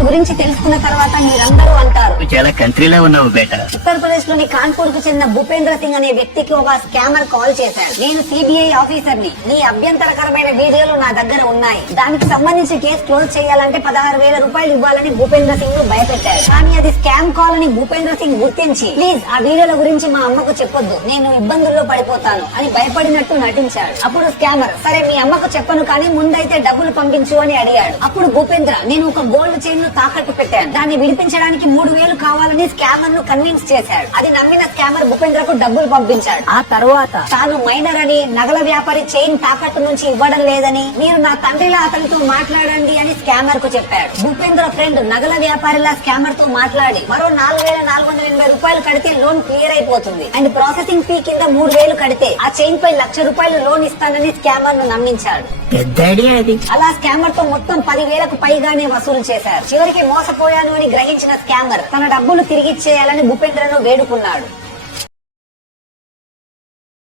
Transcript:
దాని గురించి తెలుసుకున్న తర్వాత మీరందరూ అంటారు, చాలా కంట్రీలో ఉన్నావు బేట. ఉత్తరప్రదేశ్ లోని కాన్పూర్ కు చెందిన భూపేంద్ర సింగ్ అనే వ్యక్తికి ఒక స్కామర్ కాల్ చేశాడు. నేను సిబిఐ ఆఫీసర్ ని, నీ అభ్యంతరకరమైన వీడియోలు నా దగ్గర ఉన్నాయి, దానికి సంబంధించి కేసు క్లోజ్ చేయాలంటే 16,000 రూపాయలు ఇవ్వాలని భూపేంద్ర సింగ్ ను భయపెట్టాడు. కానీ అది స్కామ్ కాల్ అని భూపేంద్ర సింగ్ గుర్తించి, ప్లీజ్ ఆ వీడియోల గురించి మా అమ్మకు చెప్పొద్దు, నేను ఇబ్బందుల్లో పడిపోతాను అని భయపడినట్టు నటించాడు. అప్పుడు స్కామర్, సరే మీ అమ్మకు చెప్పను కానీ ముందైతే డబ్బులు పంపించు అని అడిగాడు. అప్పుడు భూపేంద్ర, నేను ఒక గోల్డ్ చైన్ ను తాకట్టు పెట్టాను, దాన్ని విడిపించడానికి 3,000 కావాలని స్కామర్ ను కన్విన్స్ చేశాడు. అది నమ్మిన స్కామర్ భూపేంద్రకు డబ్బులు పంపించాడు. ఆ తర్వాత తాను మైనర్ అని, నగల వ్యాపారి చైన్ తాకట్టు నుంచి ఇవ్వడం లేదని, మీరు నా తండ్రిలా అతనితో మాట్లాడండి అని స్కామర్ కు చెప్పాడు. భూపేంద్ర ఫ్రెండ్ నగల వ్యాపారిలా స్కామర్ తో మాట్లాడి మరో 4,480 రూపాయలు కడితే లోన్ క్లియర్ అయిపోతుంది అండ్ ప్రాసెసింగ్ ఫీ కింద 3,000 కడితే ఆ చైన్ పై 1,00,000 రూపాయలు లోన్ ఇస్తానని స్కామర్ ను నమ్మించాడు. పెద్ద ఐడియా అది. అలా స్కామర్ తో మొత్తం 10,000కు పైగానే వసూలు చేశారు. చివరికి మోసపోయాను అని గ్రహించిన స్కామర్ తన డబ్బులు తిరిగిచ్చేయాలని భూపేంద్రను వేడుకున్నాడు.